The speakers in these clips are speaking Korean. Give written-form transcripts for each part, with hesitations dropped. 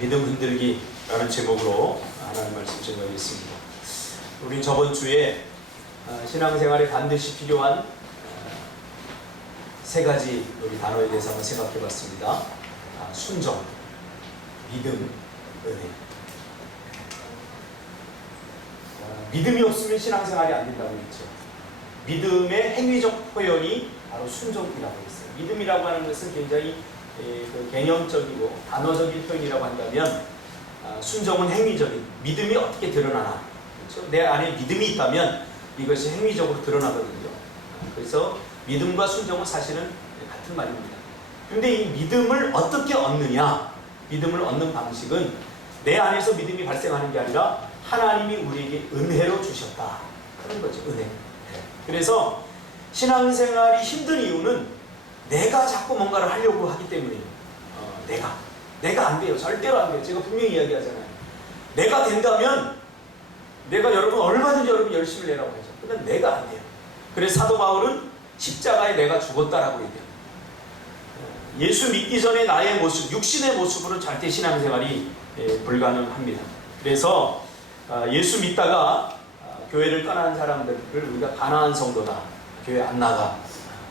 믿음 흔들기라는 제목으로 하나님 말씀 전하겠습니다. 우리 저번 주에 신앙생활에 반드시 필요한 세 가지 우리 단어에 대해서 한번 생각해 봤습니다. 순종, 믿음, 은혜. 믿음이 없으면 신앙생활이 안 된다고 했죠. 믿음의 행위적 표현이 바로 순종이라고 했어요. 믿음이라고 하는 것은 굉장히 개념적이고 단어적인 표현이라고 한다면, 순종은 행위적인, 믿음이 어떻게 드러나나, 그렇죠? 내 안에 믿음이 있다면 이것이 행위적으로 드러나거든요. 그래서 믿음과 순종은 사실은 같은 말입니다. 그런데 이 믿음을 어떻게 얻느냐, 믿음을 얻는 방식은 내 안에서 믿음이 발생하는 게 아니라 하나님이 우리에게 은혜로 주셨다 하는 거죠. 은혜. 그래서 신앙생활이 힘든 이유는 내가 자꾸 뭔가를 하려고 하기 때문이에요. 내가 안 돼요. 절대로 안 돼요. 제가 분명히 이야기하잖아요. 내가 된다면 내가 여러분 얼마든지 여러분 열심히 내라고 하죠. 근데 내가 안 돼요. 그래서 사도 바울은 십자가에 내가 죽었다라고 얘기해요. 예수 믿기 전에 나의 모습, 육신의 모습으로는 절대 신앙생활이 불가능합니다. 그래서 예수 믿다가 교회를 떠난 사람들을 우리가 가나안 성도다, 교회 안 나가,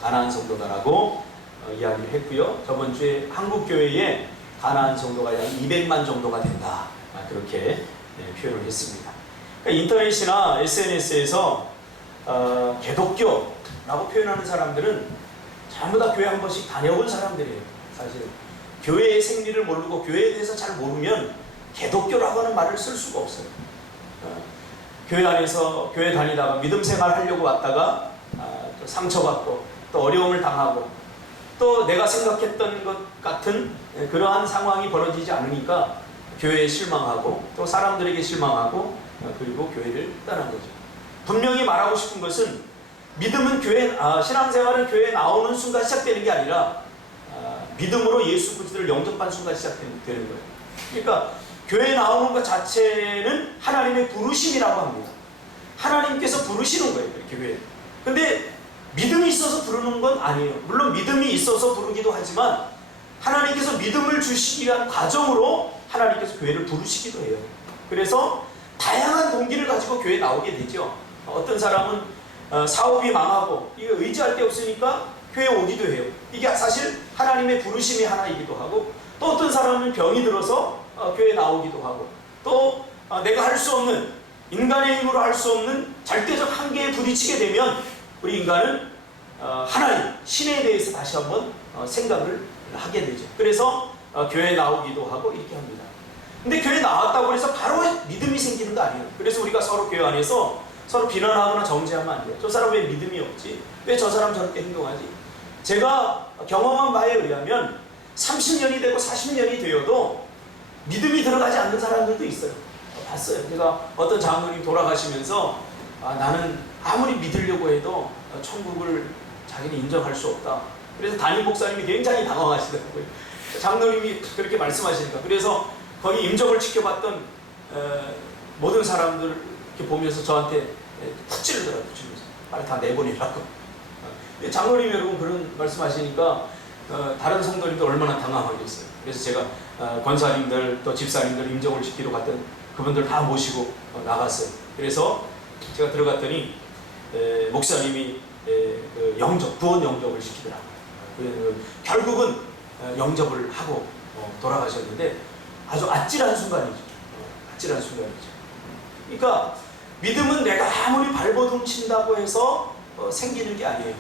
가나안 성도다라고 이야기를 했고요. 저번 주에 한국 교회에 가나안 성도가 약 200만 정도가 된다, 그렇게 표현을 했습니다. 그러니까 인터넷이나 SNS에서 개독교라고 표현하는 사람들은 전부 다 교회 한 번씩 다녀온 사람들이에요. 사실 교회의 생리를 모르고 교회에 대해서 잘 모르면 개독교라고 하는 말을 쓸 수가 없어요. 교회 안에서 교회 다니다가 믿음 생활 하려고 왔다가 또 상처받고 또 어려움을 당하고 또 내가 생각했던 것 같은 그러한 상황이 벌어지지 않으니까 교회에 실망하고 또 사람들에게 실망하고 그리고 교회를 떠난 거죠. 분명히 말하고 싶은 것은 믿음은 신앙생활은 교회에 나오는 순간 시작되는 게 아니라 믿음으로 예수 그리스도를 영접한 순간 시작되는 거예요. 그러니까 교회에 나오는 것 자체는 하나님의 부르심이라고 합니다. 하나님께서 부르시는 거예요, 교회에. 근데 믿음이 있어서 부르는 건 아니에요. 물론 믿음이 있어서 부르기도 하지만 하나님께서 믿음을 주시기 위한 과정으로 하나님께서 교회를 부르시기도 해요. 그래서 다양한 동기를 가지고 교회에 나오게 되죠. 어떤 사람은 사업이 망하고 이거 의지할 데 없으니까 교회에 오기도 해요. 이게 사실 하나님의 부르심이 하나이기도 하고, 또 어떤 사람은 병이 들어서 교회에 나오기도 하고, 또 내가 할 수 없는, 인간의 힘으로 할 수 없는 절대적 한계에 부딪히게 되면 우리 인간은 하나님, 신에 대해서 다시 한번 생각을 하게 되죠. 그래서 교회에 나오기도 하고 이렇게 합니다. 근데 교회에 나왔다고 해서 바로 믿음이 생기는 거 아니에요. 그래서 우리가 서로 교회 안에서 서로 비난하거나 정죄하면 안 돼요. 저 사람 왜 믿음이 없지? 왜 저 사람 저렇게 행동하지? 제가 경험한 바에 의하면 30년이 되고 40년이 되어도 믿음이 들어가지 않는 사람들도 있어요. 봤어요. 제가 어떤 장로님 돌아가시면서 나는 아무리 믿으려고 해도 천국을 자기는 인정할 수 없다. 그래서 담임 목사님이 굉장히 당황하시더라고요. 장로님이 그렇게 말씀하시니까. 그래서 거기 임종을 지켜봤던 모든 사람들 이렇게 보면서 저한테 푹 찌르더라고요. 빨리 다 내보내라고. 장로님 여러분 그런 말씀하시니까 다른 성도님도 얼마나 당황하겠어요. 그래서 제가 권사님들 또 집사님들 임종을 지키러 갔던 그분들 다 모시고 나갔어요. 그래서 제가 들어갔더니 목사님이 구원 영접을 시키더라고요. 결국은 영접을 하고 돌아가셨는데 아주 아찔한 순간이죠. 아찔한 순간이죠. 그러니까 믿음은 내가 아무리 발버둥 친다고 해서 생기는 게 아니에요.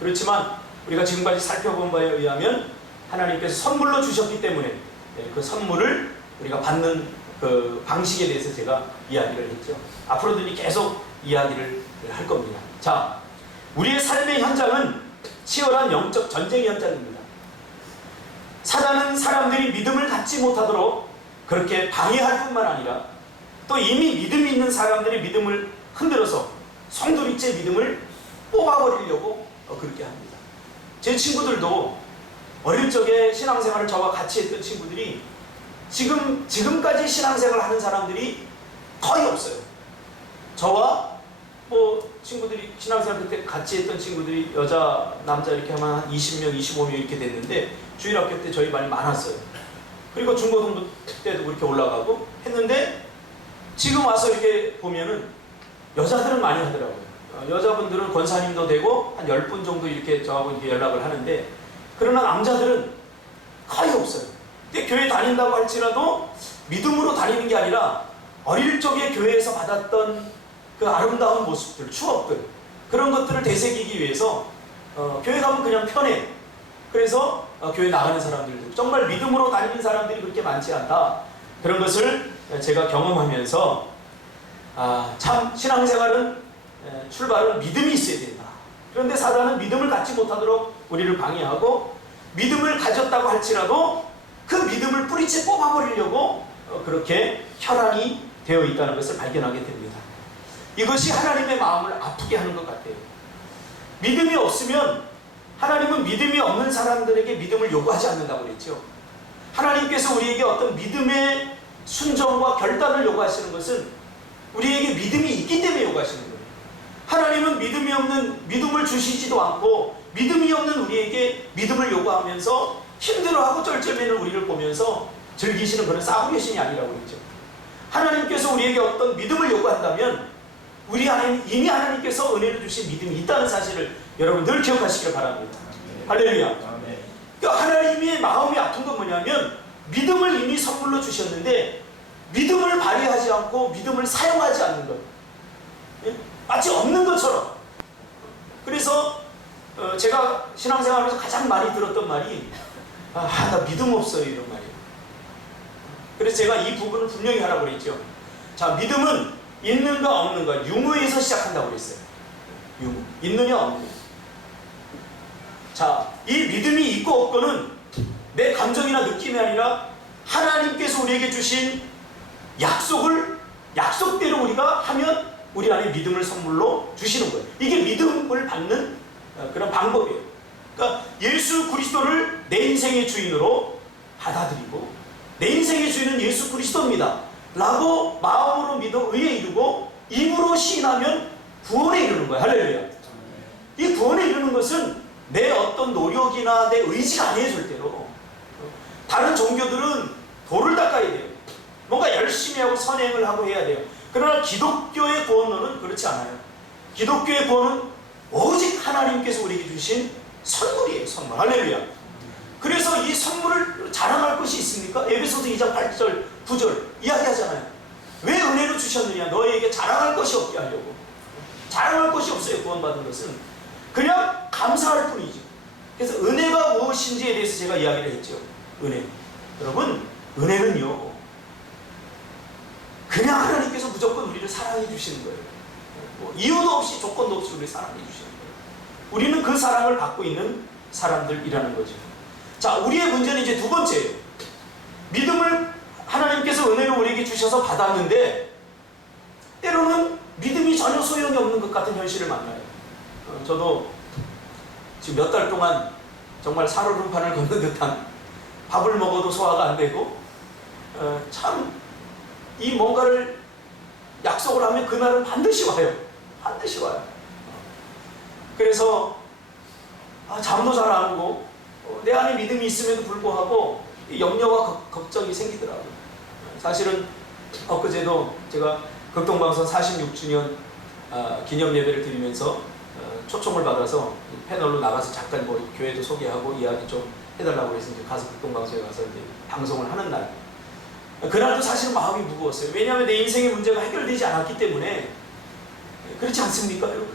그렇지만 우리가 지금까지 살펴본 바에 의하면 하나님께서 선물로 주셨기 때문에 그 선물을 우리가 받는 그 방식에 대해서 제가 이야기를 했죠. 앞으로도 계속 이야기를 할 겁니다. 자, 우리의 삶의 현장은 치열한 영적 전쟁의 현장입니다. 사단은 사람들이 믿음을 갖지 못하도록 그렇게 방해할 뿐만 아니라 또 이미 믿음이 있는 사람들의 믿음을 흔들어서 송두리째 믿음을 뽑아버리려고 그렇게 합니다. 제 친구들도 어릴 적에 신앙생활을 저와 같이 했던 친구들이 지금까지 신앙생활을 하는 사람들이 거의 없어요. 저와 친구들이 신앙생활 그때 같이 했던 친구들이 여자 남자 이렇게 하면 한 20명 25명 이렇게 됐는데 주일학교 때 저희 많이 많았어요. 그리고 중고등부 때도 그렇게 올라가고 했는데 지금 와서 이렇게 보면은 여자들은 많이 하더라고요. 여자분들은 권사님도 되고 한 10분 정도 이렇게 저하고 이렇게 연락을 하는데, 그러나 남자들은 거의 없어요. 근데 교회 다닌다고 할지라도 믿음으로 다니는 게 아니라 어릴 적에 교회에서 받았던 그 아름다운 모습들, 추억들, 그런 것들을 되새기기 위해서 교회 가면 그냥 편해. 그래서 교회 나가는 사람들도 정말 믿음으로 다니는 사람들이 그렇게 많지 않다. 그런 것을 제가 경험하면서 참 신앙생활은 출발은 믿음이 있어야 된다. 그런데 사단은 믿음을 갖지 못하도록 우리를 방해하고, 믿음을 가졌다고 할지라도 그 믿음을 뿌리째 뽑아버리려고 그렇게 혈안이 되어 있다는 것을 발견하게 됩니다. 이것이 하나님의 마음을 아프게 하는 것 같아요. 믿음이 없으면, 하나님은 믿음이 없는 사람들에게 믿음을 요구하지 않는다고 그랬죠. 하나님께서 우리에게 어떤 믿음의 순종과 결단을 요구하시는 것은 우리에게 믿음이 있기 때문에 요구하시는 거예요. 하나님은 믿음이 없는, 믿음을 주시지도 않고 믿음이 없는 우리에게 믿음을 요구하면서 힘들어하고 쩔쩔매는 우리를 보면서 즐기시는 그런 싸구려 신이 아니라고 그랬죠. 하나님께서 우리에게 어떤 믿음을 요구한다면 우리 안에 이미 하나님께서 은혜를 주신 믿음이 있다는 사실을 여러분 늘 기억하시길 바랍니다. 할렐루야. 그러니까 하나님의 마음이 아픈 건 뭐냐면, 믿음을 이미 선물로 주셨는데 믿음을 발휘하지 않고 믿음을 사용하지 않는 것. 마치 없는 것처럼. 그래서 제가 신앙생활에서 가장 많이 들었던 말이 나 믿음 없어요, 이런 말이에요. 그래서 제가 이 부분을 분명히 하라고 그랬죠. 자, 믿음은 있는가 없는가, 유무에서 시작한다고 그랬어요. 유무. 있느냐 없느냐. 자, 이 믿음이 있고 없고는 내 감정이나 느낌이 아니라 하나님께서 우리에게 주신 약속대로 우리가 하면 우리 안에 믿음을 선물로 주시는 거예요. 이게 믿음을 받는 그런 방법이에요. 그러니까 예수 그리스도를 내 인생의 주인으로 받아들이고, 내 인생의 주인은 예수 그리스도입니다 라고 마음으로 믿어 의에 이르고 입으로 시인하면 구원에 이르는 거예요. 할렐루야. 이 구원에 이르는 것은 내 어떤 노력이나 내 의지가 아니에요, 절대로. 다른 종교들은 돌을 닦아야 돼요. 뭔가 열심히 하고 선행을 하고 해야 돼요. 그러나 기독교의 구원론은 그렇지 않아요. 기독교의 구원은 오직 하나님께서 우리에게 주신 선물이에요, 선물. 할렐루야. 그래서 이 선물을 자랑할 것이 있습니까? 에베소서 2장 8절 9절 이야기하잖아요. 왜 은혜로 주셨느냐? 너희에게 자랑할 것이 없게 하려고. 자랑할 것이 없어요, 구원받은 것은. 그냥 감사할 뿐이죠. 그래서 은혜가 무엇인지에 대해서 제가 이야기를 했죠. 은혜. 여러분, 은혜는요, 그냥 하나님께서 무조건 우리를 사랑해 주시는 거예요. 뭐 이유도 없이, 조건도 없이 우리를 사랑해 주시는 거예요. 우리는 그 사랑을 받고 있는 사람들이라는 거죠. 자, 우리의 문제는 이제 두 번째예요. 믿음을 하나님께서 은혜로 우리에게 주셔서 받았는데 때로는 믿음이 전혀 소용이 없는 것 같은 현실을 만나요. 저도 지금 몇 달 동안 정말 살얼음판을 걷는 듯한, 밥을 먹어도 소화가 안 되고 참 이 뭔가를 약속을 하면 그날은 반드시 와요. 반드시 와요. 그래서 잠도 잘 안 오고 내 안에 믿음이 있음에도 불구하고 염려와 걱정이 생기더라고요. 사실은 엊그제도 제가 극동방송 46주년 기념 예배를 드리면서 초청을 받아서 패널로 나가서 잠깐 뭐 교회도 소개하고 이야기 좀 해달라고 해서 이제 가서 극동방송에 가서 이제 방송을 하는 날, 그날도 사실은 마음이 무거웠어요. 왜냐하면 내 인생의 문제가 해결되지 않았기 때문에. 그렇지 않습니까, 여러분?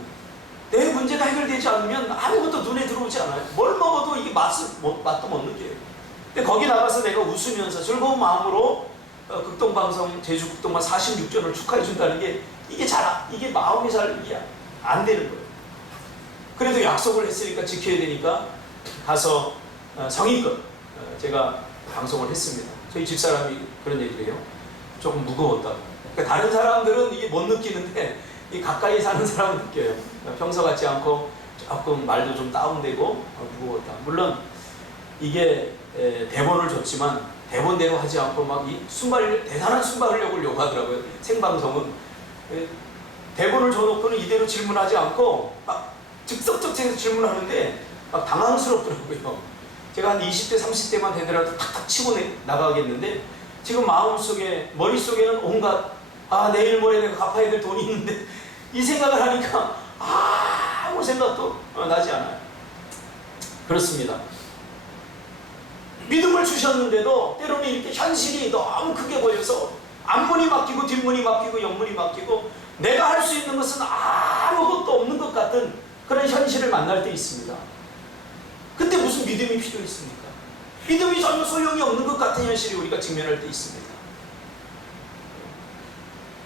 내 문제가 해결되지 않으면 아무것도 눈에 들어오지 않아요. 뭘 먹어도 이게 맛도 못 느껴요. 근데 거기 나가서 내가 웃으면서 즐거운 마음으로 극동방송 제주 극동방 46전을 축하해 준다는 게 이게 마음이 잘 이게 안 되는 거예요. 그래도 약속을 했으니까 지켜야 되니까 가서 성의껏 제가 방송을 했습니다. 저희 집사람이 그런 얘기를 해요. 조금 무거웠다고. 그러니까 다른 사람들은 이게 못 느끼는데 이 가까이 사는 사람은 느껴요. 평소 같지 않고 조금 말도 좀 다운되고 무거웠다. 물론 이게 대본을 줬지만 대본대로 하지 않고 막 이 대단한 순발력을 요구하더라고요. 생방송은 대본을 줘놓고는 이대로 질문하지 않고 막 즉석적해서 질문하는데 막 당황스럽더라고요. 제가 한 20대, 30대만 되더라도 탁탁 치고 나가겠는데 지금 마음속에, 머릿속에는 온갖 내일 모레 내가 갚아야 될 돈이 있는데 이 생각을 하니까 아무 생각도 나지 않아요. 그렇습니다. 믿음을 주셨는데도 때로는 이렇게 현실이 너무 크게 보여서 앞문이 막히고 뒷문이 막히고 옆문이 막히고 내가 할 수 있는 것은 아무것도 없는 것 같은 그런 현실을 만날 때 있습니다. 근데 무슨 믿음이 필요 있습니까? 믿음이 전혀 소용이 없는 것 같은 현실이 우리가 직면할 때 있습니다.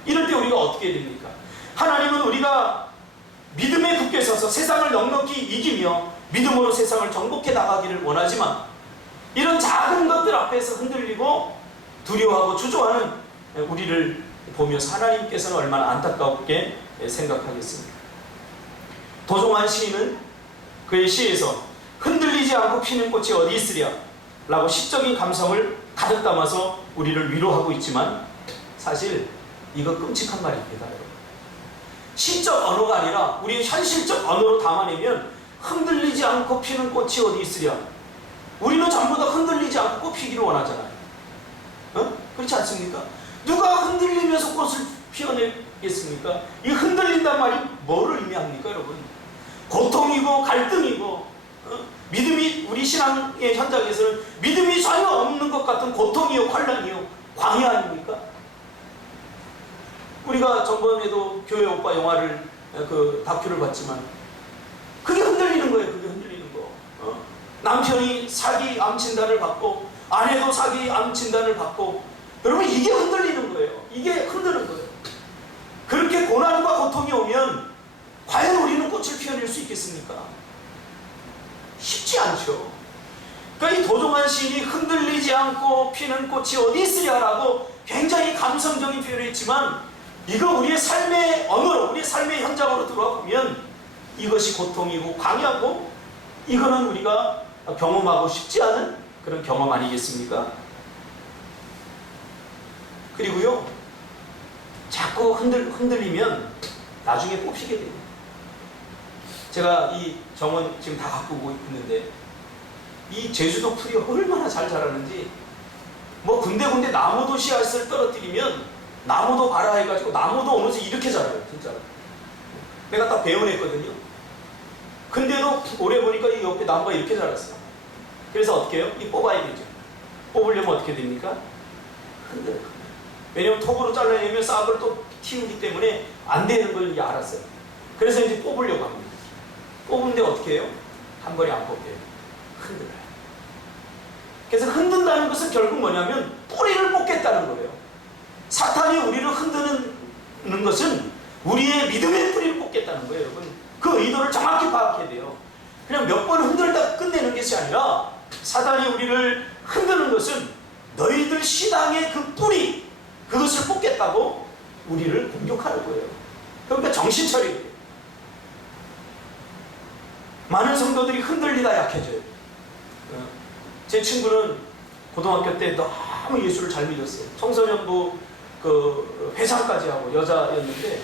이럴 때 우리가 어떻게 됩니까? 하나님은 우리가 믿음에 굳게 서서 세상을 넉넉히 이기며 믿음으로 세상을 정복해 나가기를 원하지만 이런 작은 것들 앞에서 흔들리고 두려워하고 주저하는 우리를 보면서 하나님께서는 얼마나 안타깝게 생각하겠습니까? 도종환 시인은 그의 시에서 흔들리지 않고 피는 꽃이 어디 있으랴 라고 시적인 감성을 가득 담아서 우리를 위로하고 있지만 사실 이거 끔찍한 말입니다. 시적 언어가 아니라 우리의 현실적 언어로 담아내면 흔들리지 않고 피는 꽃이 어디 있으랴. 우리는 전부 다 흔들리지 않고 피기를 원하잖아요. 그렇지 않습니까? 누가 흔들리면서 꽃을 피워내겠습니까? 이 흔들린단 말이 뭐를 의미합니까, 여러분? 고통이고 갈등이고 믿음이 우리 신앙의 현장에서는 믿음이 전혀 없는 것 같은 고통이요 환난이요 광야 아닙니까? 우리가 전번에도 교회 오빠 영화를 다큐를 봤지만 그게 흔들리는 거예요. 그게 흔들리는 거. 남편이 사기 암 진단을 받고 아내도 사기 암 진단을 받고 여러분 이게 흔들리는 거예요. 이게 흔드는 거예요. 그렇게 고난과 고통이 오면 과연 우리는 꽃을 피워낼 수 있겠습니까? 쉽지 않죠. 그러니까 이 도종환 시인이 흔들리지 않고 피는 꽃이 어디 있으랴라고 굉장히 감성적인 표현을 했지만 이거 우리의 삶의 언어로, 우리의 삶의 현장으로 들어와 보면 이것이 고통이고 광야고 이거는 우리가 경험하고 싶지 않은 그런 경험 아니겠습니까? 그리고요, 자꾸 흔들리면 나중에 뽑히게 돼요. 제가 이 정원 지금 다 가꾸고 있는데 이 제주도 풀이 얼마나 잘 자라는지 뭐 군데군데 나무도 씨앗을 떨어뜨리면 나무도 봐라 해가지고 나무도 어느새 이렇게 자라요. 진짜로. 내가 딱 배워냈거든요. 근데도 올해 보니까 이 옆에 나무가 이렇게 자랐어요. 그래서 어떻게 해요? 이 뽑아야 되죠. 뽑으려면 어떻게 됩니까? 흔들어요. 왜냐면 톱으로 잘라내면 싹을 또 틔우기 때문에 안 되는 걸 알았어요. 그래서 이제 뽑으려고 합니다. 뽑는데 어떻게 해요? 한 번에 안 뽑혀요. 흔들어요. 그래서 흔든다는 것은 결국 뭐냐면 뿌리를 뽑겠다는 거예요. 사탄이 우리를 흔드는 것은 우리의 믿음의 뿌리를 뽑겠다는 거예요, 여러분. 그 의도를 정확히 파악해야 돼요. 그냥 몇 번 흔들다 끝내는 것이 아니라 사탄이 우리를 흔드는 것은 너희들 신앙의 그 뿌리, 그것을 뽑겠다고 우리를 공격하는 거예요. 그러니까 정신 차리고 많은 성도들이 흔들리다 약해져요. 제 친구는 고등학교 때 너무 예수를 잘 믿었어요. 청소년부 회장까지 하고 여자였는데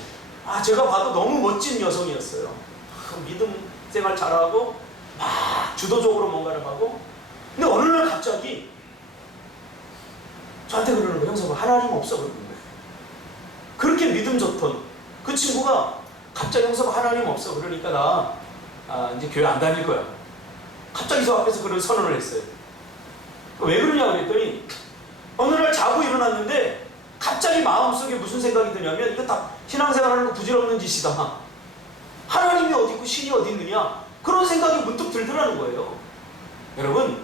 제가 봐도 너무 멋진 여성이었어요. 믿음 생활 잘하고 막 주도적으로 뭔가를 하고 근데 어느 날 갑자기 저한테 그러는 거예요. 형사 하나님 없어 그러는 거예요. 그렇게 믿음 좋던 그 친구가 갑자기 형사 하나님 없어 그러니까 나 이제 교회 안 다닐 거야. 갑자기 저 앞에서 그런 선언을 했어요. 왜 그러냐 그랬더니 어느 날 자고 일어났는데 갑자기 마음속에 무슨 생각이 드냐면 이거 다 신앙생활하는 거 부질없는 짓이다. 하나님이 어디 있고 신이 어디 있느냐 그런 생각이 문득 들더라는 거예요. 여러분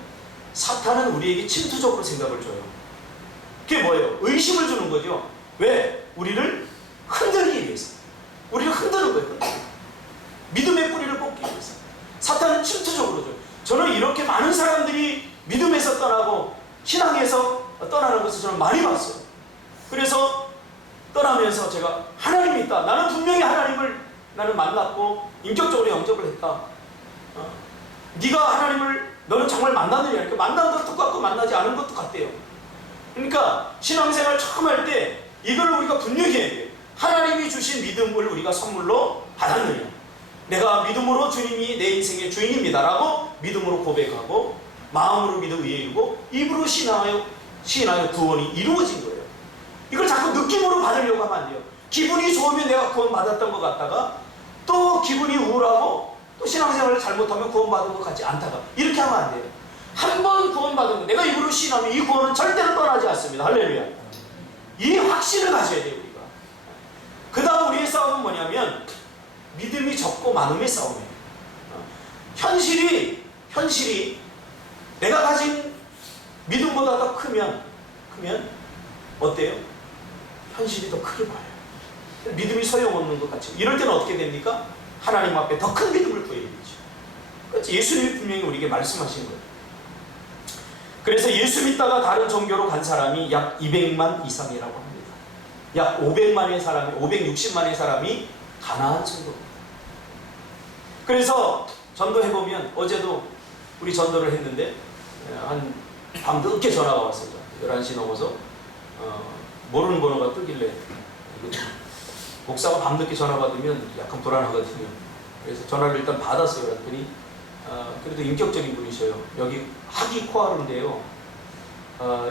사탄은 우리에게 침투적으로 생각을 줘요. 그게 뭐예요? 의심을 주는 거죠. 왜? 우리를 흔들기 위해서. 우리를 흔드는 거예요. 믿음의 뿌리를 뽑기 위해서. 사탄은 침투적으로 줘요. 저는 이렇게 많은 사람들이 믿음에서 떠나고 신앙에서 떠나는 것을 저는 많이 봤어요. 그래서 떠나면서 제가 하나님이 있다. 나는 분명히 하나님을 나는 만났고 인격적으로 영접을 했다. 네가 하나님을 너는 정말 만났느냐? 이렇게 만난 것도 똑같고 만나지 않은 것도 같대요. 그러니까 신앙생활 처음 할 때 이걸 우리가 분명히 해야 돼요. 하나님이 주신 믿음을 우리가 선물로 받았느냐? 내가 믿음으로 주님이 내 인생의 주인입니다 라고 믿음으로 고백하고 마음으로 믿어 의에 이르고 입으로 시인하여 구원이 이루어진 거예요. 이걸 자꾸 느낌으로 받으려고 하면 안 돼요. 기분이 좋으면 내가 구원 받았던 것 같다가 또 기분이 우울하고 또 신앙생활을 잘못하면 구원 받은 것 같지 않다가 이렇게 하면 안 돼요. 한 번 구원 받은 거 내가 입으로 시인하면 이 구원은 절대로 떠나지 않습니다. 할렐루야. 이 확신을 가져야 돼요. 우리가. 그 다음 우리의 싸움은 뭐냐면 믿음이 적고 많음의 싸움이에요. 현실이 내가 가진 믿음보다 더 크면 어때요? 현실이 더 크게 봐요. 믿음이 소용없는 것 같죠. 이럴 때는 어떻게 됩니까? 하나님 앞에 더 큰 믿음을 구해야 되죠. 그렇지? 예수님이 분명히 우리에게 말씀하신 거예요. 그래서 예수 믿다가 다른 종교로 간 사람이 약 200만 이상이라고 합니다. 약 560만의 사람이 가나안 천국입니다. 그래서 전도해보면 어제도 우리 전도를 했는데 한 밤 늦게 전화가 왔어요. 11시 넘어서 모르는 번호가 뜨길래 목사가 밤늦게 전화 받으면 약간 불안하거든요. 그래서 전화를 일단 받았어요. 그랬더니 그래도 인격적인 분이셔요. 여기 하기 코하루인데요.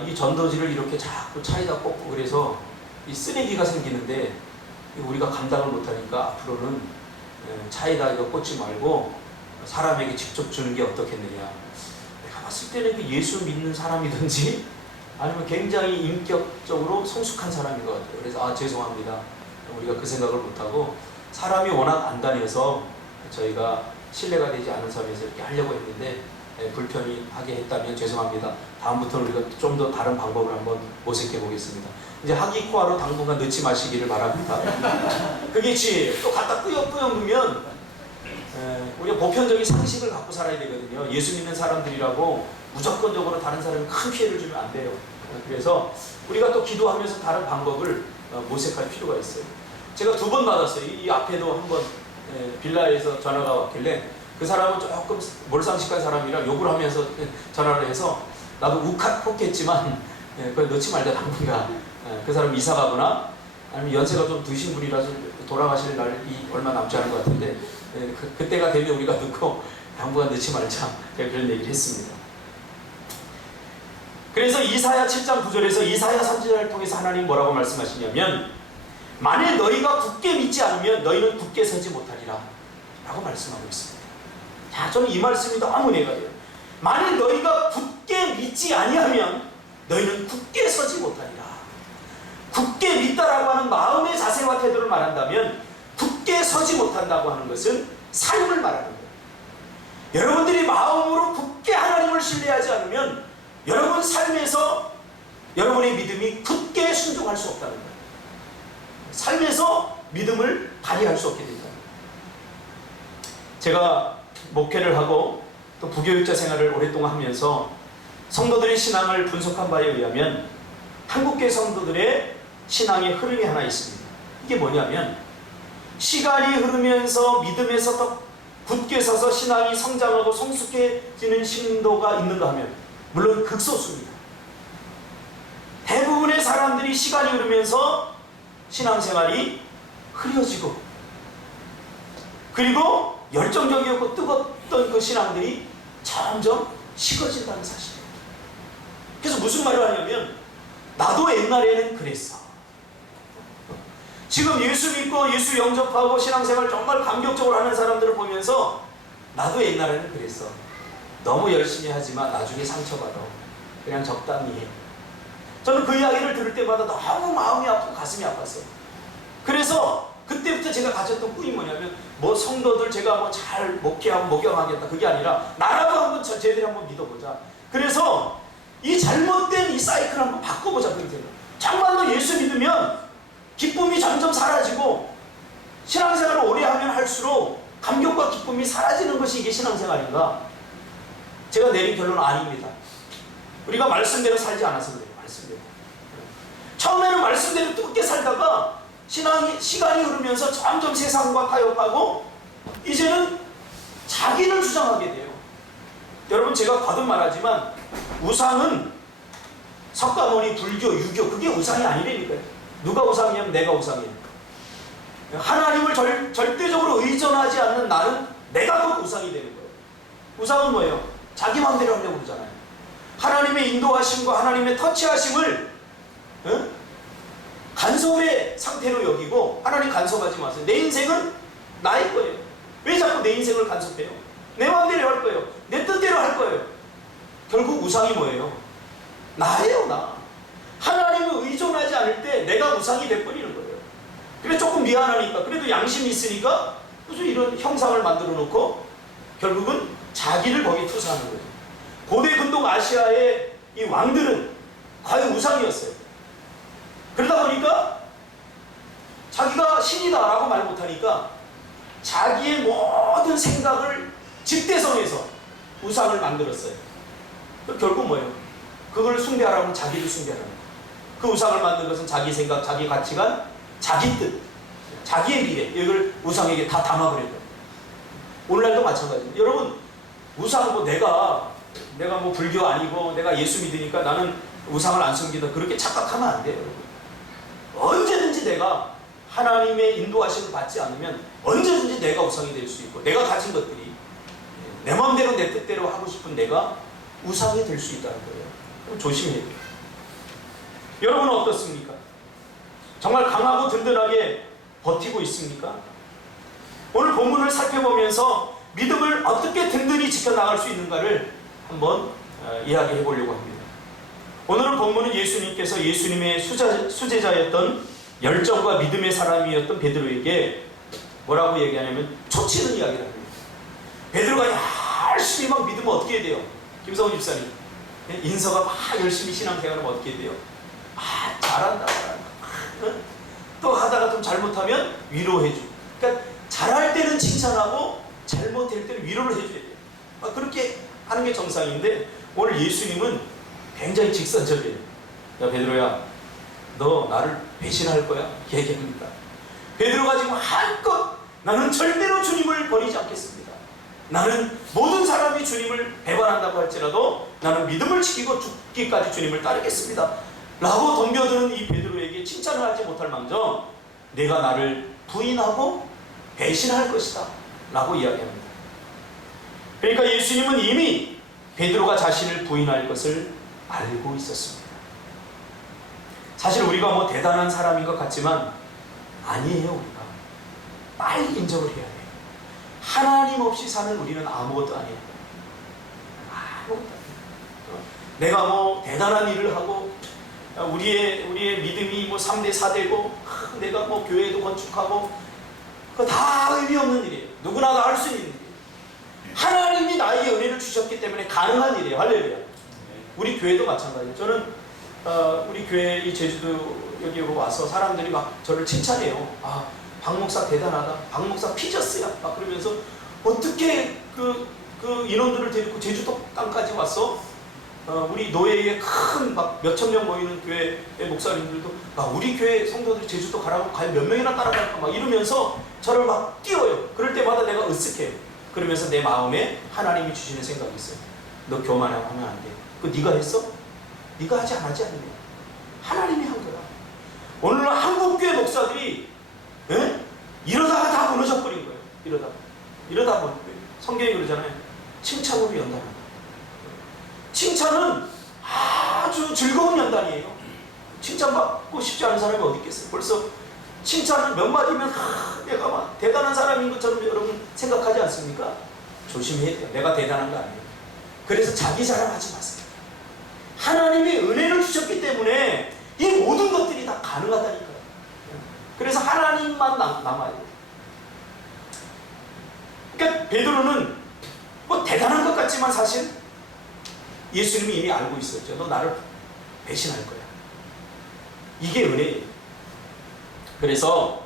이 전도지를 이렇게 자꾸 차에다 꽂고 그래서 이 쓰레기가 생기는데 우리가 감당을 못하니까 앞으로는 차에다 이거 꽂지 말고 사람에게 직접 주는 게 어떻겠느냐. 내가 봤을 때는 예수 믿는 사람이든지 아니면 굉장히 인격적으로 성숙한 사람인 것 같아요. 그래서 죄송합니다. 우리가 그 생각을 못하고 사람이 워낙 안 다녀서 저희가 신뢰가 되지 않은 선에서 이렇게 하려고 했는데 불편히 하게 했다면 죄송합니다. 다음부터는 우리가 좀 더 다른 방법을 한번 모색해 보겠습니다. 이제 하기코하로 당분간 넣지 마시기를 바랍니다. 그게 지혜예요. 또 갖다 꾸역꾸역 넣으면 우리가 보편적인 상식을 갖고 살아야 되거든요. 예수 믿는 사람들이라고 무조건적으로 다른 사람이 큰 피해를 주면 안 돼요. 그래서 우리가 또 기도하면서 다른 방법을 모색할 필요가 있어요. 제가 2번 받았어요. 이 앞에도 한번 빌라에서 전화가 왔길래 그 사람은 조금 몰상식한 사람이라 욕을 하면서 전화를 해서 나도 욱했지만 그걸 넣지 말자 당분간. 그 사람 이사 가거나 아니면 연세가 좀 드신 분이라서 돌아가실 날이 얼마 남지 않은 것 같은데 그때가 되면 우리가 넣고 당분간 넣지 말자 그런 얘기를 했습니다. 그래서 이사야 7장 9절에서 이사야 선지자를 통해서 하나님 뭐라고 말씀하시냐면 만일 너희가 굳게 믿지 않으면 너희는 굳게 서지 못하리라 라고 말씀하고 있습니다. 자, 저는 이 말씀이 너무 은혜가 돼요. 만일 너희가 굳게 믿지 아니하면 너희는 굳게 서지 못하리라. 굳게 믿다라고 하는 마음의 자세와 태도를 말한다면 굳게 서지 못한다고 하는 것은 삶을 말하는 거예요. 여러분들이 마음으로 굳게 하나님을 신뢰하지 않으면 여러분 삶에서 여러분의 믿음이 굳게 순종할 수 없다는 거예요. 삶에서 믿음을 발휘할 수 없게 된다는 거예요. 제가 목회를 하고 또 부교육자 생활을 오랫동안 하면서 성도들의 신앙을 분석한 바에 의하면 한국교회 성도들의 신앙의 흐름이 하나 있습니다. 이게 뭐냐면 시간이 흐르면서 믿음에서 더 굳게 서서 신앙이 성장하고 성숙해지는 신도가 있는가 하면 물론 극소수입니다. 대부분의 사람들이 시간이 흐르면서 신앙생활이 흐려지고 그리고 열정적이었고 뜨겁던 그 신앙들이 점점 식어진다는 사실이에요. 그래서 무슨 말을 하냐면 나도 옛날에는 그랬어. 지금 예수 믿고 예수 영접하고 신앙생활 정말 감격적으로 하는 사람들을 보면서 나도 옛날에는 그랬어. 너무 열심히 하지만 나중에 상처받아. 그냥 적당히 해. 저는 그 이야기를 들을 때마다 너무 마음이 아프고 가슴이 아팠어요. 그래서 그때부터 제가 가졌던 꿈이 뭐냐면 성도들 제가 잘 목회하고 목양하겠다 그게 아니라 나라도 한번 제대로 한번 믿어보자. 그래서 이 잘못된 이 사이클을 한번 바꿔보자 그런 생각. 정말로 예수 믿으면 기쁨이 점점 사라지고 신앙생활을 오래 하면 할수록 감격과 기쁨이 사라지는 것이 이게 신앙생활인가? 제가 내린 결론은 아닙니다. 우리가 말씀대로 살지 않아서 그래요. 말씀대로. 처음에는 말씀대로 뜨겁게 살다가 시간이 흐르면서 점점 세상과 타협하고 이제는 자기를 주장하게 돼요. 여러분 제가 거듭 말하지만 우상은 석가모니, 불교, 유교 그게 우상이 아니라니까요. 누가 우상이냐면 내가 우상이에요. 하나님을 절대적으로 의존하지 않는 나는 내가 곧 우상이 되는 거예요. 우상은 뭐예요? 자기 마음대로 하려고 그러잖아요. 하나님의 인도하심과 하나님의 터치하심을 간섭의 상태로 여기고, 하나님 간섭하지 마세요. 내 인생은 나의 거예요. 왜 자꾸 내 인생을 간섭해요? 내 마음대로 할 거예요. 내 뜻대로 할 거예요. 결국 우상이 뭐예요? 나예요, 나. 하나님을 의존하지 않을 때 내가 우상이 돼버리는 거예요. 그래 조금 미안하니까, 그래도 양심이 있으니까 무슨 이런 형상을 만들어 놓고 결국은 자기를 거기에 투사하는 거죠. 고대 근동 아시아의 이 왕들은 과연 우상이었어요. 그러다 보니까 자기가 신이다라고 말 못하니까 자기의 모든 생각을 집대성해서 우상을 만들었어요. 결국 뭐예요? 그걸 숭배하라고 하면 자기를 숭배하라는 거예요. 그 우상을 만든 것은 자기 생각, 자기 가치관, 자기 뜻, 자기의 미래, 이걸 우상에게 다 담아버렸다. 오늘날도 마찬가지입니다. 여러분, 우상 내가 뭐 불교 아니고 내가 예수 믿으니까 나는 우상을 안 섬긴다, 그렇게 착각하면 안 돼요. 언제든지 내가 하나님의 인도하심을 받지 않으면 언제든지 내가 우상이 될 수 있고, 내가 가진 것들이 내 마음대로 내 뜻대로 하고 싶은 내가 우상이 될 수 있다는 거예요. 그럼 조심해야 돼요. 여러분은 어떻습니까? 정말 강하고 든든하게 버티고 있습니까? 오늘 본문을 살펴보면서 믿음을 어떻게 든든히 지켜나갈 수 있는가를 한번 이야기해 보려고 합니다. 오늘은 본문은 예수님께서 예수님의 수제자였던 열정과 믿음의 사람이었던 베드로에게 뭐라고 얘기하냐면 초치는 이야기를 합니다. 베드로가 열심히 막 믿으면 어떻게 돼요? 김성훈 집사님, 인서가 막 열심히 신앙생활하면 어떻게 돼요? 잘한다. 또 하다가 좀 잘못하면 위로해주고. 그러니까 잘할 때는 칭찬하고 잘못할 때는 위로를 해줘야 돼요. 그렇게 하는 게 정상인데, 오늘 예수님은 굉장히 직선적이에요. 야, 베드로야, 너 나를 배신할 거야? 얘기합니다. 베드로가 지금 한껏 나는 절대로 주님을 버리지 않겠습니다. 나는 모든 사람이 주님을 배반한다고 할지라도 나는 믿음을 지키고 죽기까지 주님을 따르겠습니다 라고 덤벼드는 이 베드로에게 칭찬을 하지 못할 망정 내가 나를 부인하고 배신할 것이다 라고 이야기합니다. 그러니까 예수님은 이미 베드로가 자신을 부인할 것을 알고 있었습니다. 사실 우리가 뭐 대단한 사람인 것 같지만 아니에요. 우리가 빨리 인정을 해야 돼요. 하나님 없이 사는 우리는 아무것도 아니에요. 아무것도 아니에요. 내가 뭐 대단한 일을 하고 우리의 믿음이 뭐 3대 4대고 내가 뭐 교회도 건축하고 그거 다 의미 없는 일이에요. 누구나 다 할 수 있는 일이에요. 하나님이 나에게 은혜를 주셨기 때문에 가능한 일이에요. 할렐루야. 우리 교회도 마찬가지예요. 저는 우리 교회 이 제주도 여기로 와서 사람들이 막 저를 칭찬해요. 박 목사 대단하다. 박 목사 피저스야. 막 그러면서 어떻게 그 인원들을 데리고 제주도 땅까지 왔어? 우리 노예에 큰 막 몇천 명 모이는 교회의 목사님들도 우리 교회 성도들이 제주도 가라고 과연 몇 명이나 따라갈까 막 이러면서 저를 막 띄워요. 그럴 때마다 내가 으쓱해요. 그러면서 내 마음에 하나님이 주시는 생각이 있어요. 너 교만하면 안 돼. 그거 네가 했어? 네가 하지 않았지 않느냐? 하나님이 한 거야. 오늘날 한국교회 목사들이 이러다가 다 무너져 버린 거예요. 이러다 보니까 성경이 그러잖아요. 칭찬으로 연단한다. 칭찬은 아주 즐거운 연단이에요. 칭찬받고 싶지 않은 사람이 어디 있겠어요? 벌써 칭찬을 몇 마디면 내가 막 대단한 사람인 것처럼 여러분 생각하지 않습니까? 조심해야 돼요. 내가 대단한 거 아니에요. 그래서 자기 자랑하지 마세요. 하나님이 은혜를 주셨기 때문에 이 모든 것들이 다 가능하다니까요. 그래서 하나님만 남아야 돼요. 그러니까 베드로는 뭐 대단한 것 같지만 사실 예수님이 이미 알고 있었죠. 너 나를 배신할 거야. 이게 은혜예요. 그래서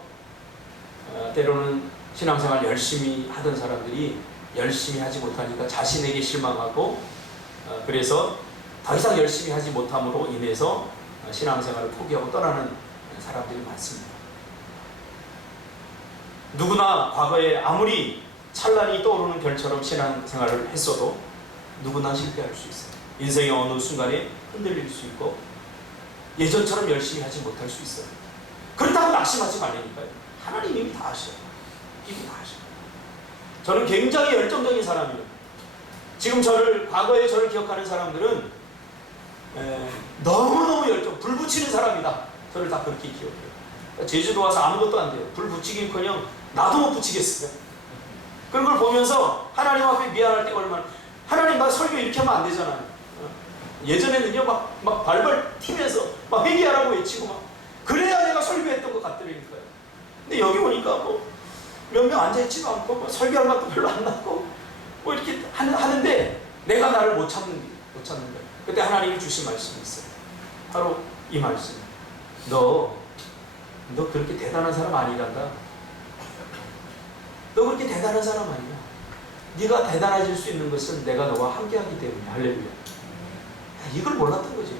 때로는 신앙생활 열심히 하던 사람들이 열심히 하지 못하니까 자신에게 실망하고 그래서 더 이상 열심히 하지 못함으로 인해서 신앙생활을 포기하고 떠나는 사람들이 많습니다. 누구나 과거에 아무리 찬란히 떠오르는 별처럼 신앙생활을 했어도 누구나 실패할 수 있어요. 인생의 어느 순간에 흔들릴 수 있고 예전처럼 열심히 하지 못할 수 있어요. 그렇다고 낙심하지 말라니까요. 하나님 이미 다 아셔요. 이미 다 아셔요. 저는 굉장히 열정적인 사람이에요. 지금 과거에 저를 기억하는 사람들은 너무너무 열정, 불 붙이는 사람이다. 저를 다 그렇게 기억해요. 제주도 와서 아무것도 안 돼요. 불 붙이기는커녕 나도 못 붙이겠어요. 그런 걸 보면서 하나님 앞에 미안할 때가 얼마나. 하나님, 나 설교 이렇게 하면 안 되잖아요. 예전에는요 막 발발 뛰면서 막 회개하라고 외치고 막 그래야 내가 설교했던 것 같더라니까요. 근데 여기 오니까 뭐 몇 명 앉아있지도 않고 뭐 설교할 맛도 별로 안 나고 뭐 이렇게 하는데 내가 나를 못 참는 거예요. 그때 하나님이 주신 말씀이 있어요. 바로 이 말씀. 너 그렇게 대단한 사람 아니란다. 너 그렇게 대단한 사람 아니야. 네가 대단해질 수 있는 것은 내가 너와 함께하기 때문이야. 할렐루야. 이걸 몰랐던 거지.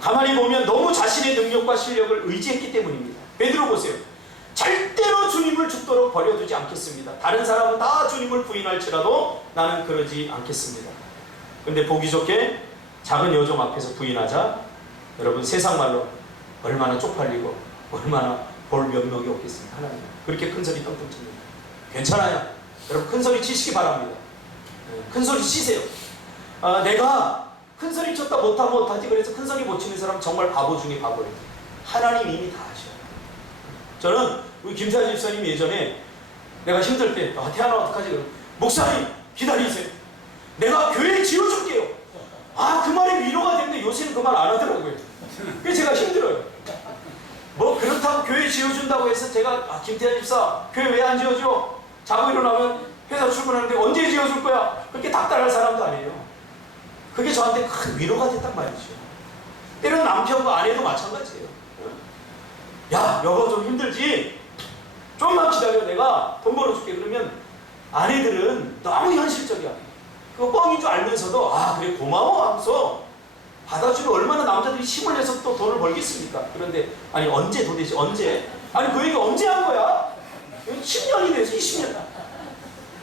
가만히 보면 너무 자신의 능력과 실력을 의지했기 때문입니다. 베드로 보세요. 절대로 주님을 죽도록 버려두지 않겠습니다. 다른 사람은 다 주님을 부인할지라도 나는 그러지 않겠습니다. 근데 보기 좋게 작은 여종 앞에서 부인하자 여러분 세상 말로 얼마나 쪽팔리고 얼마나 볼 면목이 없겠습니까? 하나님 그렇게 큰 소리 떵떵 칩니다. 괜찮아요. 여러분 큰 소리 치시기 바랍니다. 큰 소리 치세요. 내가 큰 소리 쳤다 못하지 그래서 큰 소리 못 치는 사람 정말 바보 중에 바보예요. 하나님 이미 다 아셔요. 저는 우리 김태환 집사님 예전에 내가 힘들 때 태환아 어떡하지? 그럼 목사님 기다리세요. 내가 교회 지어줄게요. 그 말이 위로가 되는데 요새는 그 말 안 하더라고요. 그래서 제가 힘들어요. 뭐 그렇다고 교회 지어준다고 해서 제가 김태환 집사 교회 왜 안 지어줘? 자고 일어나면 회사 출근하는데 언제 지어줄 거야? 그렇게 닥달할 사람도 아니에요. 그게 저한테 큰 위로가 됐단 말이죠. 때로는 남편과 아내도 마찬가지예요. 야 여보 좀 힘들지? 좀만 기다려. 내가 돈 벌어줄게. 그러면 아내들은 너무 현실적이야. 그거 뻥인 줄 알면서도 그래 고마워 하면서 받아주면 얼마나 남자들이 힘을 내서 또 돈을 벌겠습니까? 그런데 언제 도대체 언제? 그 얘기 언제 한 거야? 10년이 돼서 20년.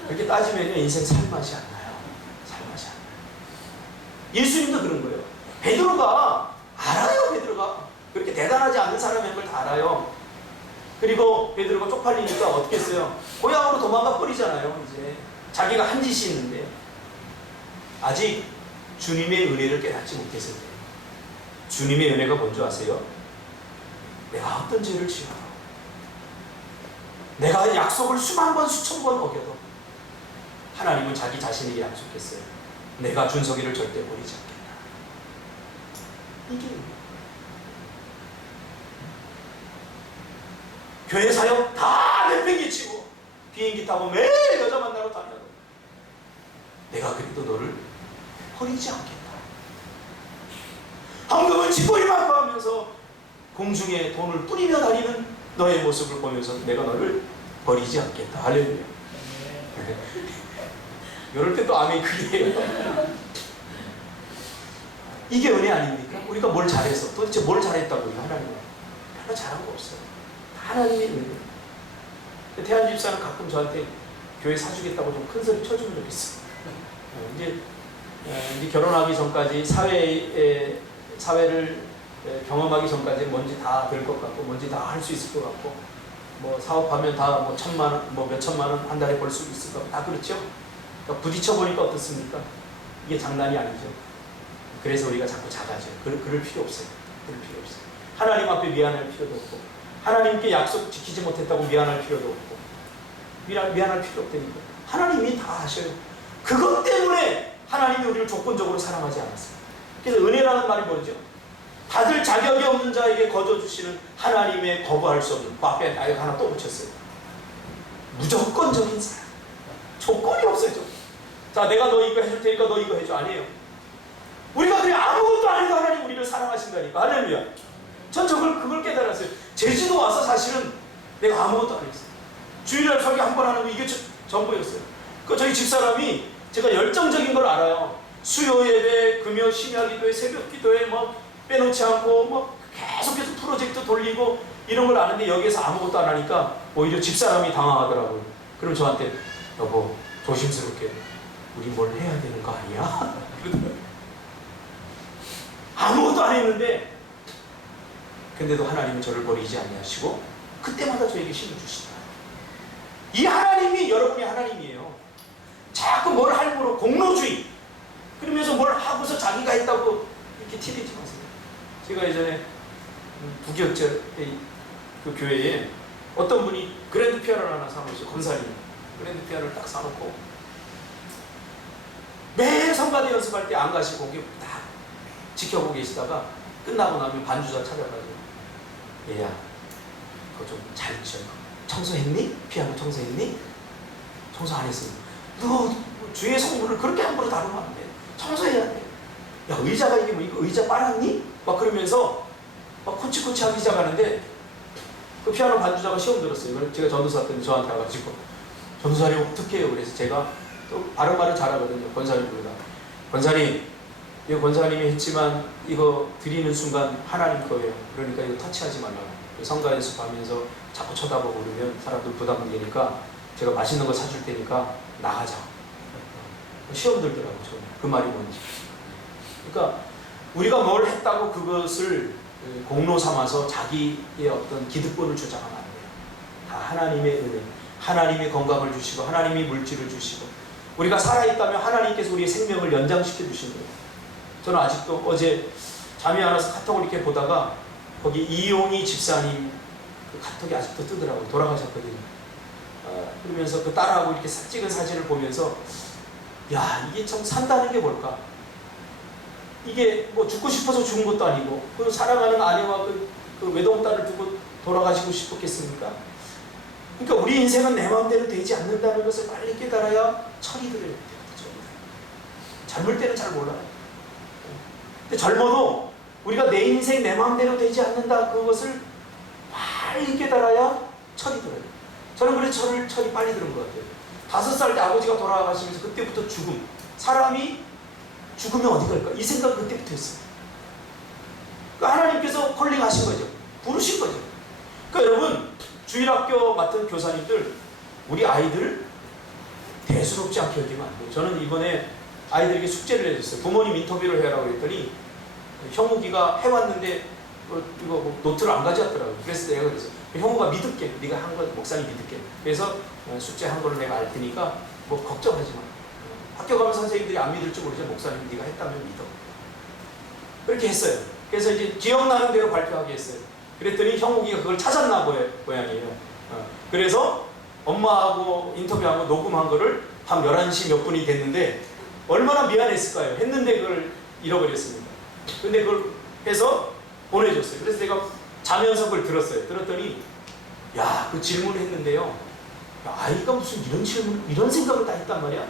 그렇게 따지면 인생 살맛이 안 나요. 살맛이 안 나요. 예수님도 그런 거예요. 베드로가 알아요. 베드로가 그렇게 대단하지 않은 사람인 걸 다 알아요. 그리고 베드로가 쪽팔리니까 어떻게 했어요? 고향으로 도망가 버리잖아요. 이제 자기가 한 짓이 있는데 아직 주님의 은혜를 깨닫지 못해서 그래요. 주님의 은혜가 뭔지 아세요? 내가 어떤 죄를 지어도 내가 약속을 수만 번 수천 번 어겨도 하나님은 자기 자신에게 약속했어요. 내가 준석이를 절대 버리지 않겠다. 이게 교회 사역 다 내팽개치고 비행기 타고 매일 여자 만나러 다녀도 내가 그래도 너를 버리지 않겠다. 황금은 쥐꼬리만고 하면서 공중에 돈을 뿌리며 다니는 너의 모습을 보면서 내가 너를 버리지 않겠다. 할렐루야. 이럴 때 또 아멘 크게 해요. 이게 은혜 아닙니까? 우리가 뭘 잘해서 도대체 뭘 잘했다고 우리가 하나님은 별로 잘한 거 없어요. 하나님의 은혜. 태환 집사는 가끔 저한테 교회 사주겠다고 좀 큰 소리 쳐주면 좋겠어요. 이제 결혼하기 전까지 사회를 경험하기 전까지 뭔지 다 될 것 같고 뭔지 다 할 수 있을 것 같고 뭐 사업하면 다 뭐 천만 원, 뭐 몇 천만 원 한 달에 벌 수 있을 것 같고 다 그렇죠. 그러니까 부딪혀 보니까 어떻습니까? 이게 장난이 아니죠. 그래서 우리가 자꾸 작아져요. 그럴 필요 없어요. 그럴 필요 없어요. 하나님 앞에 미안할 필요도 없고 하나님께 약속 지키지 못했다고 미안할 필요도 없고 미안할 필요 없다니까. 하나님이 다 아셔요. 그것 때문에 하나님이 우리를 조건적으로 사랑하지 않았어요. 그래서 은혜라는 말이 뭐죠? 다들 자격이 없는 자에게 거저주시는 하나님의 거부할 수 없는 그 앞에 아예 하나 또 붙였어요. 무조건적인 사랑. 조건이 없어요. 자, 내가 너 이거 해줄 테니까 너 이거 해줘. 아니에요. 우리가 그냥 아무것도 아니고 하나님 우리를 사랑하신다니까. 할렐루야. 전 그걸 깨달았어요. 제주도 와서 사실은 내가 아무것도 안 했어요. 주일날 설교 한 번 하는 거 이게 전부였어요. 저희 집사람이 제가 열정적인 걸 알아요. 수요 예배, 금요 심야 기도회, 새벽 기도회 뭐 빼놓지 않고 뭐 계속해서 프로젝트 돌리고 이런 걸 아는데 여기에서 아무것도 안 하니까 오히려 집사람이 당황하더라고요. 그럼 저한테 여보 조심스럽게 우리 뭘 해야 되는 거 아니야? 아무것도 안 했는데 근데도 하나님은 저를 버리지 아니하시고 그때마다 저에게 힘을 주시다. 이 하나님이 여러분의 하나님이에요. 자꾸 뭘 할므로 공로주의. 그러면서 뭘 하고서 자기가 했다고 이렇게 티내지 마세요. 제가 예전에 부기역절 그 교회에 어떤 분이 그랜드 피아노를 하나 사놓으셨어요. 검사님 그랜드 피아노를 딱 사놓고 매일 성가대 연습할 때 안 가시고 거기 딱 지켜보고 계시다가 끝나고 나면 반주자 찾아가지고 얘야 그거 좀 잘 치워. 청소했니? 피아노 청소했니? 청소 안 했어. 너 주의 성물을 그렇게 함부로 다루면 안 돼. 청소해야 돼. 야 의자가 이게 뭐 이거 의자 빨았니? 막 그러면서 막 코치코치하기 시작하는데 그 피아노 반주자가 시험 들었어요. 제가 전도사 때는 저한테 와가지고 전도사님 어떻게 해요? 그래서 제가 또 바른말을 잘하거든요. 권사님 부르다. 권사님 이거 권사님이 했지만 이거 드리는 순간 하나님 거예요. 그러니까 이거 터치하지 말라고. 성가 연습하면서 자꾸 쳐다보고 그러면 사람들 부담되니까 제가 맛있는 거 사줄 테니까 나가자. 시험 들더라고요. 저는. 그 말이 뭔지. 그러니까 우리가 뭘 했다고 그것을 공로 삼아서 자기의 어떤 기득권을 주장하면 안 돼요. 다 하나님의 은혜, 하나님이 건강을 주시고 하나님이 물질을 주시고 우리가 살아있다면 하나님께서 우리의 생명을 연장시켜 주신 거예요. 저는 아직도 어제 잠이 안 와서 카톡을 이렇게 보다가 거기 이용희 집사님 그 카톡이 아직도 뜨더라고요. 돌아가셨거든요. 그러면서 그 딸하고 이렇게 찍은 사진을 보면서 야 이게 참 산다는 게 뭘까? 이게 뭐 죽고 싶어서 죽은 것도 아니고 그 사랑하는 아내와 그 외동딸을 두고 돌아가시고 싶었겠습니까? 그러니까 우리 인생은 내 마음대로 되지 않는다는 것을 빨리 깨달아야 철이 들어야 돼요. 젊을 때는 잘 몰라요. 근데 젊어도 우리가 내 인생 내 마음대로 되지 않는다 그것을 빨리 깨달아야 철이 들어요. 저는 그래서 철이 빨리 들은 것 같아요. 5살 때 아버지가 돌아가시면서 그때부터 죽음. 사람이 죽으면 어디 갈까? 이 생각 그때부터 했어요. 그러니까 하나님께서 콜링하신 거죠. 부르신 거죠. 그러니까 여러분 주일학교 맡은 교사님들 우리 아이들 대수롭지 않게 여기면 안 돼요. 저는 이번에 아이들에게 숙제를 해줬어요. 부모님 인터뷰를 해라고 했더니 형욱이가 해왔는데 이거 뭐 노트를 안 가져왔더라고요. 그래서 내가 그랬어요. 형욱아 믿을게. 네가 한 거 목사님 믿을게. 그래서 숙제 한 거를 내가 알 테니까 뭐 걱정하지 마. 학교 가면 선생님들이 안 믿을지 모르지만 목사님 네가 했다면 믿어. 그렇게 했어요. 그래서 이제 기억나는 대로 발표하게 했어요. 그랬더니 형욱이가 그걸 찾았나 모양이에요. 그래서 엄마하고 인터뷰하고 녹음한 거를 밤 11시 몇 분이 됐는데 얼마나 미안했을까요? 했는데 그걸 잃어버렸습니다. 근데 그걸 해서 보내줬어요. 그래서 제가 자면서 그걸 들었어요. 들었더니 야, 그 질문을 했는데요. 야, 아이가 무슨 이런 질문, 이런 생각을 다 했단 말이야?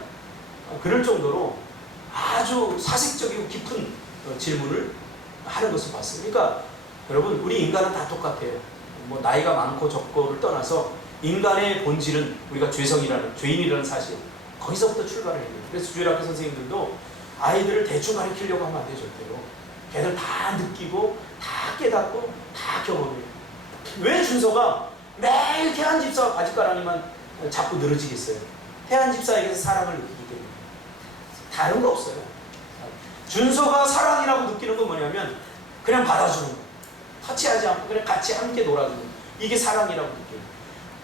그럴 정도로 아주 사색적이고 깊은 질문을 하는 것을 봤어요. 그러니까 여러분 우리 인간은 다 똑같아요. 뭐 나이가 많고 적고를 떠나서 인간의 본질은 우리가 죄인이라는 사실 거기서부터 출발을 해요. 그래서 주일학교 선생님들도 아이들을 대충 가르치려고 하면 안 되죠. 걔들 다 느끼고 다 깨닫고 다 경험해요. 왜 준서가 매일 태한 집사와 바짓가랑이만 자꾸 늘어지겠어요? 태한 집사에게서 사랑을 느끼기 때문에. 다른 거 없어요. 준서가 사랑이라고 느끼는 건 뭐냐면 그냥 받아주는 거. 터치하지 않고 그냥 같이 함께 놀아주는 거. 이게 사랑이라고 느껴요.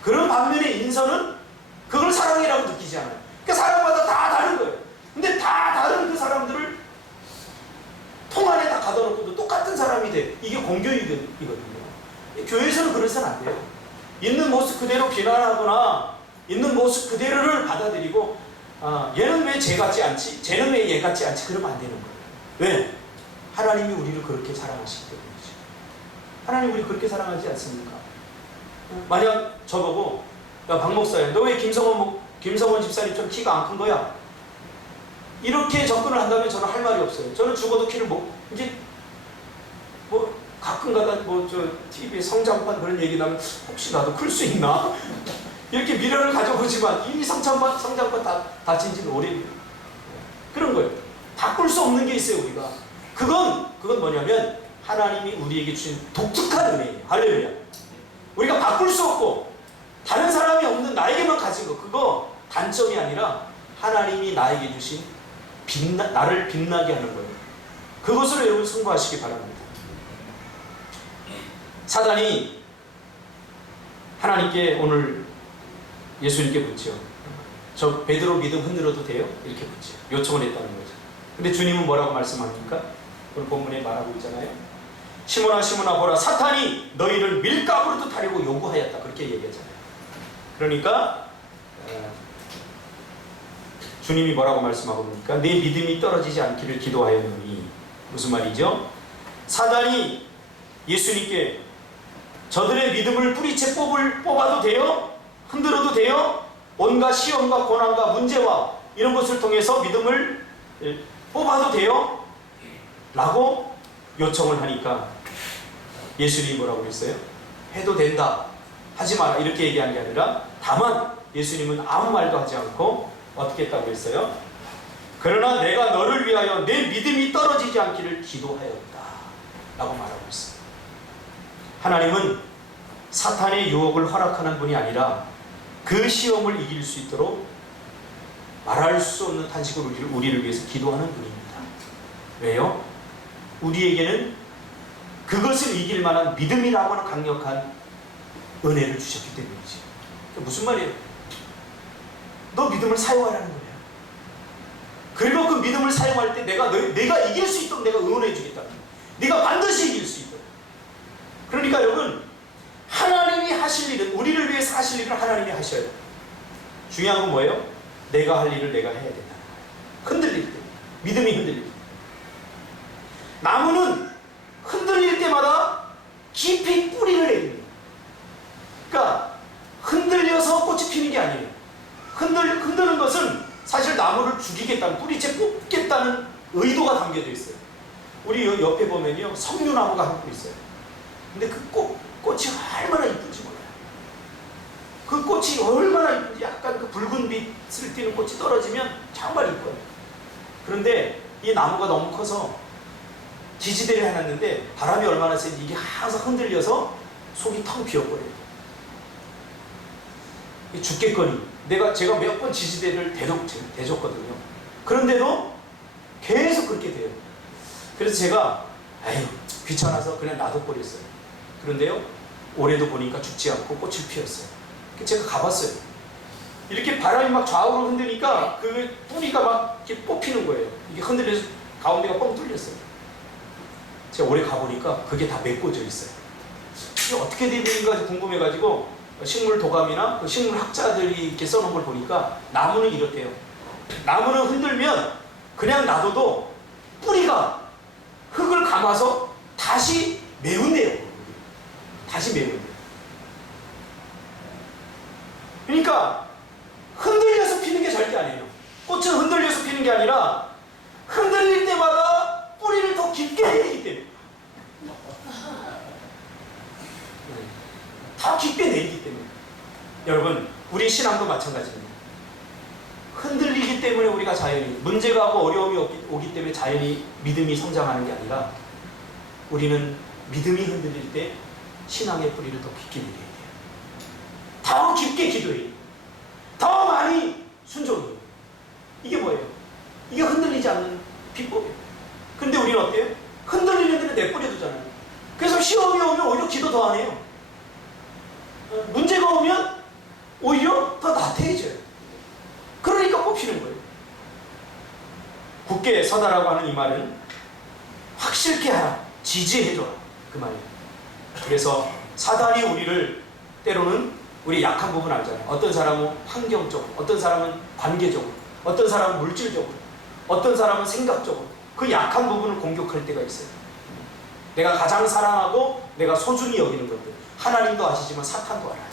그런 반면에 인서는 그걸 사랑이라고 느끼지 않아요. 그러니까 사람마다 다 다른 거예요. 근데 다 다른 그 사람들을 통 안에 다 가둬놓고도 똑같은 사람이 돼. 이게 공교육이거든요. 교회에서는 그래서는 안 돼요. 있는 모습 그대로 비난하거나 있는 모습 그대로를 받아들이고 얘는 왜 쟤 같지 않지? 쟤는 왜 얘 같지 않지? 그러면 안 되는 거예요. 왜? 하나님이 우리를 그렇게 사랑하시기 때문이죠. 하나님 우리 그렇게 사랑하지 않습니까? 만약 저보고 야 박 목사야 너 왜 김성원 집사님처럼 키가 안 큰 거야? 이렇게 접근을 한다면 저는 할 말이 없어요. 저는 죽어도 키를 이제 뭐 가끔가다 TV에 성장판 그런 얘기 나면 혹시 나도 클 수 있나? 이렇게 미련을 가져보지만 이미 성장판 다친 지는 오래돼요. 그런 거예요. 바꿀 수 없는 게 있어요, 우리가. 그건 뭐냐면 하나님이 우리에게 주신 독특한 은혜예요. 할렐루야. 우리가 바꿀 수 없고 다른 사람이 없는 나에게만 가진 거, 그거 단점이 아니라 하나님이 나에게 주신 나를 빛나게 하는 거예요. 그것으로 여러분 승부하시기 바랍니다. 사단이 하나님께 오늘 예수님께 묻죠. 저 베드로 믿음 흔들어도 돼요? 이렇게 묻죠. 요청을 했다는 거죠. 근데 주님은 뭐라고 말씀합니까? 오늘 본문에 말하고 있잖아요. 시몬아 시몬아 보라, 사탄이 너희를 밀가부로 타려고 요구하였다, 그렇게 얘기하잖아요. 그러니까 주님이 뭐라고 말씀하고 있습니까? 내 믿음이 떨어지지 않기를 기도하였노니, 무슨 말이죠? 사단이 예수님께 저들의 믿음을 뿌리채 뽑아도 돼요? 흔들어도 돼요? 온갖 시험과 고난과 문제와 이런 것을 통해서 믿음을 뽑아도 돼요? 라고 요청을 하니까 예수님이 뭐라고 했어요? 해도 된다, 하지 마라, 이렇게 얘기한 게 아니라, 다만 예수님은 아무 말도 하지 않고 어떻게 했다고 했어요? 그러나 내가 너를 위하여 내 믿음이 떨어지지 않기를 기도하였다 라고 말하고 있어요. 하나님은 사탄의 유혹을 허락하는 분이 아니라 그 시험을 이길 수 있도록 말할 수 없는 탄식으로 우리를 위해서 기도하는 분입니다. 왜요? 우리에게는 그것을 이길 만한 믿음이라고 하는 강력한 은혜를 주셨기 때문이지. 무슨 말이에요? 너 믿음을 사용하라는 거예요. 그리고 그 믿음을 사용할 때 내가 이길 수 있도록 내가 응원해 주겠다. 네가 반드시 이길 수 있도록. 그러니까 여러분, 하나님이 하실 일은, 우리를 위해서 하실 일을 하나님이 하셔야 돼요. 중요한 건 뭐예요? 내가 할 일을 내가 해야 된다. 흔들릴 때, 믿음이 흔들릴 때. 나무는 흔들릴 때마다 깊이 뿌리를 내립니다. 그러니까 흔들려서 꽃이 피는 게 아니에요. 흔드는 것은 사실 나무를 죽이겠다는, 뿌리채 뽑겠다는 의도가 담겨져 있어요. 우리 옆에 보면요, 석류나무가 한 그루 있어요. 근데 그 꽃이 얼마나 이쁜지 몰라요. 그 꽃이 얼마나 이쁜지, 약간 그 붉은 빛을 띠는 꽃이 떨어지면 정말 이뻐요. 그런데 이 나무가 너무 커서 지지대를 해놨는데 바람이 얼마나 세지, 이게 항상 흔들려서 속이 텅 비어버려요. 죽겠거니. 제가 몇 번 지지대를 대줬거든요. 그런데도 계속 그렇게 돼요. 그래서 제가 귀찮아서 그냥 놔둬버렸어요. 그런데요, 올해도 보니까 죽지 않고 꽃을 피웠어요. 제가 가봤어요. 이렇게 바람이 막 좌우로 흔드니까 그 뿌리가 막 이렇게 뽑히는 거예요. 이게 흔들려서 가운데가 뻥 뚫렸어요. 제가 올해 가보니까 그게 다 메꿔져 있어요. 이게 어떻게 된 일인가 궁금해가지고 식물 도감이나 그 식물 학자들이 이렇게 써놓은 걸 보니까 나무는 이렇대요. 나무는 흔들면 그냥 놔둬도 뿌리가 흙을 감아서 다시 메운대요. 다시 메운대요. 그러니까 흔들려서 피는 게 절대 아니에요. 꽃은 흔들려서 피는 게 아니라 흔들릴 때마다 뿌리를 더 깊게 내리기 때문에, 더 깊게 내리기 때문에. 여러분, 우리 신앙도 마찬가지입니다. 흔들리기 때문에 우리가 자연히, 문제가 오고 어려움이 오기 때문에 자연히 믿음이 성장하는 게 아니라, 우리는 믿음이 흔들릴 때 신앙의 뿌리를 더 깊게 내려야 돼요. 더 깊게 기도해요. 더 많이 순종해요. 이게 뭐예요? 이게 흔들리지 않는 비법이에요. 근데 우리는 어때요? 흔들리는 데는 내버려두잖아요. 그래서 시험이 오면 오히려 기도 더 안 해요. 문제가 오면 오히려 더 나태해져요. 그러니까 뽑히는 거예요. 굳게 서다라고 하는 이 말은 확실케 하라, 지지해줘라, 그 말이에요. 그래서 사단이 우리를 때로는 우리 약한 부분 알잖아요. 어떤 사람은 환경적으로, 어떤 사람은 관계적으로, 어떤 사람은 물질적으로, 어떤 사람은 생각적으로 그 약한 부분을 공격할 때가 있어요. 내가 가장 사랑하고 내가 소중히 여기는 것들, 하나님도 아시지만 사탄도 알아요.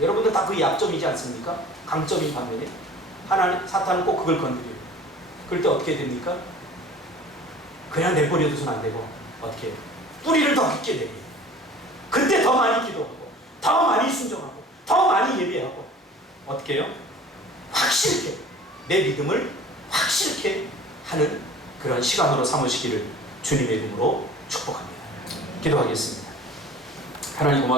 여러분들 다 그 약점이지 않습니까? 강점인 반면에 사탄은 꼭 그걸 건드려요. 그럴 때 어떻게 됩니까? 그냥 내버려둬서는 안 되고 어떻게 해요? 뿌리를 더 깊게 내려요. 그때 더 많이 기도하고, 더 많이 순종하고, 더 많이 예배하고, 어떻게 해요? 확실하게 내 믿음을 확실하게 하는 그런 시간으로 삼으시기를 주님의 이름으로 축복합니다. 기도하겠습니다. 하나님 고맙습니다.